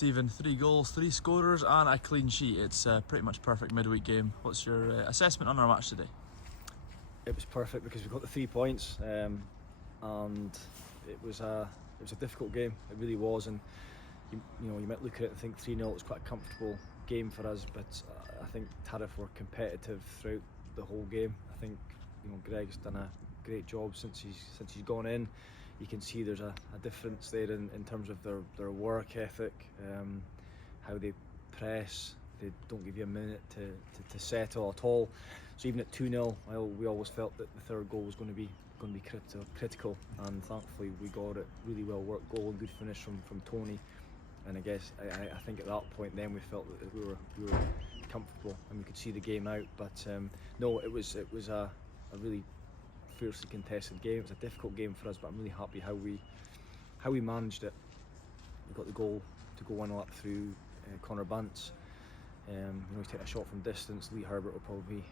Stephen, 3 goals, 3 scorers and a clean sheet. It's a pretty much perfect midweek game. What's your assessment on our match today? It was perfect because we got the 3 points, and it was a difficult game. It really was, and you might look at it and think 3-0 was quite a comfortable game for us, but I think Turriff were competitive throughout the whole game. I think Greg's done a great job since he's gone in. You can see there's a difference there in terms of their work ethic, how they press. They don't give you a minute to settle at all. So even at 2-0, we always felt that the third goal was going to be critical, and thankfully we got it. Really well worked goal and good finish from Tony. And I guess I think at that point then we felt that we were comfortable and we could see the game out. But no, it was a really fiercely contested game. It was a difficult game for us, but I'm really happy how we managed it. We got the goal to go 1-0 up through Connor Bantz. He's taking a shot from distance. Lee Herbert will probably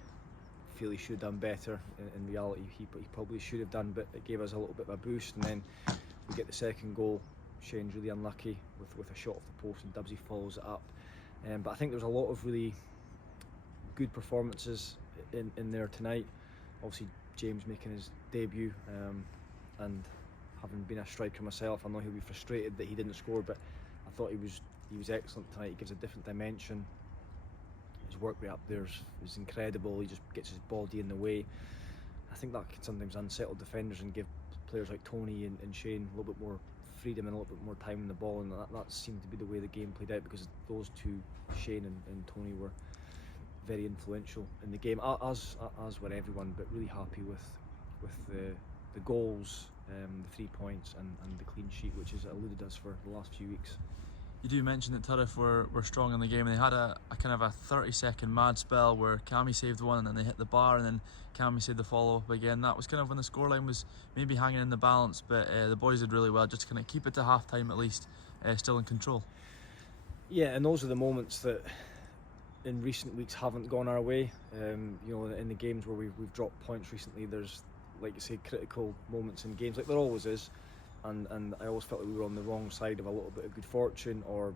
feel he should have done better. In reality, he probably should have done, but it gave us a little bit of a boost. And then we get the second goal. Shane's really unlucky with a shot off the post, and Dubsy follows it up. But I think there's a lot of really good performances in there tonight. Obviously, James making his debut, and having been a striker myself, I know he'll be frustrated that he didn't score, but I thought he was excellent tonight. He gives a different dimension. His work rate up there is incredible. He just gets his body in the way. I think that can sometimes unsettle defenders and give players like Tony and Shane a little bit more freedom and a little bit more time on the ball, and that seemed to be the way the game played out, because those two, Shane and Tony, were very influential in the game, as were everyone. But really happy with the goals, the 3 points and the clean sheet, which has eluded us for the last few weeks. You do mention that Turriff were strong in the game, and they had a kind of a 30-second mad spell where Cammy saved one and then they hit the bar, and then Cammy saved the follow-up again. That was kind of when the scoreline was maybe hanging in the balance, but the boys did really well just to kind of keep it to half-time at least, still in control. Yeah, and those are the moments that in recent weeks haven't gone our way. In the games where we've dropped points recently, there's, like you say, critical moments in games, like there always is. And I always felt like we were on the wrong side of a little bit of good fortune, or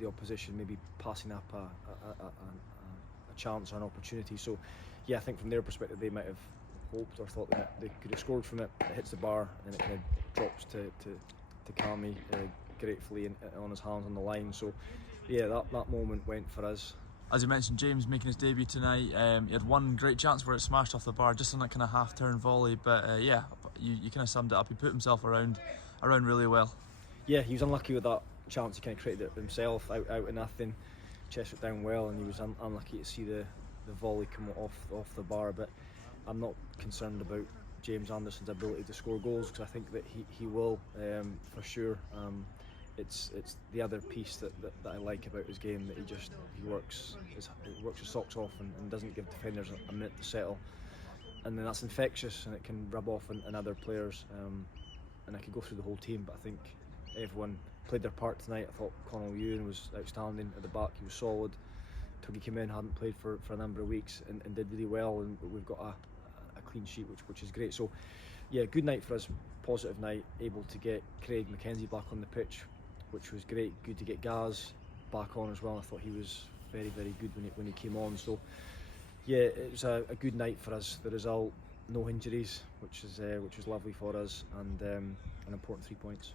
the opposition maybe passing up a chance or an opportunity. So yeah, I think from their perspective they might have hoped or thought that they could have scored from it. It hits the bar and it kind of drops to Cammy gratefully on his hands on the line. So yeah, that moment went for us. As you mentioned, James making his debut tonight, he had one great chance where it smashed off the bar just on that kind of half-turn volley, but yeah, you kind of summed it up. He put himself around really well. Yeah, he was unlucky with that chance. He kind of created it himself out of nothing, chest it down well, and he was unlucky to see the volley come off the bar. But I'm not concerned about James Anderson's ability to score goals, because I think that he will, for sure. It's the other piece that I like about his game, that he works his socks off and doesn't give defenders a minute to settle, and then that's infectious and it can rub off on other players. And I could go through the whole team, but I think everyone played their part tonight. I thought Connell Ewan was outstanding at the back. He was solid. Tuggy came in, hadn't played for a number of weeks, and did really well, and we've got a clean sheet, which is great. So yeah, good night for us, positive night, able to get Craig McKenzie back on the pitch, which was great. Good to get Gaz back on as well. I thought he was very, very good when he came on. So yeah, it was a good night for us. The result, no injuries, which is lovely for us, and an important 3 points.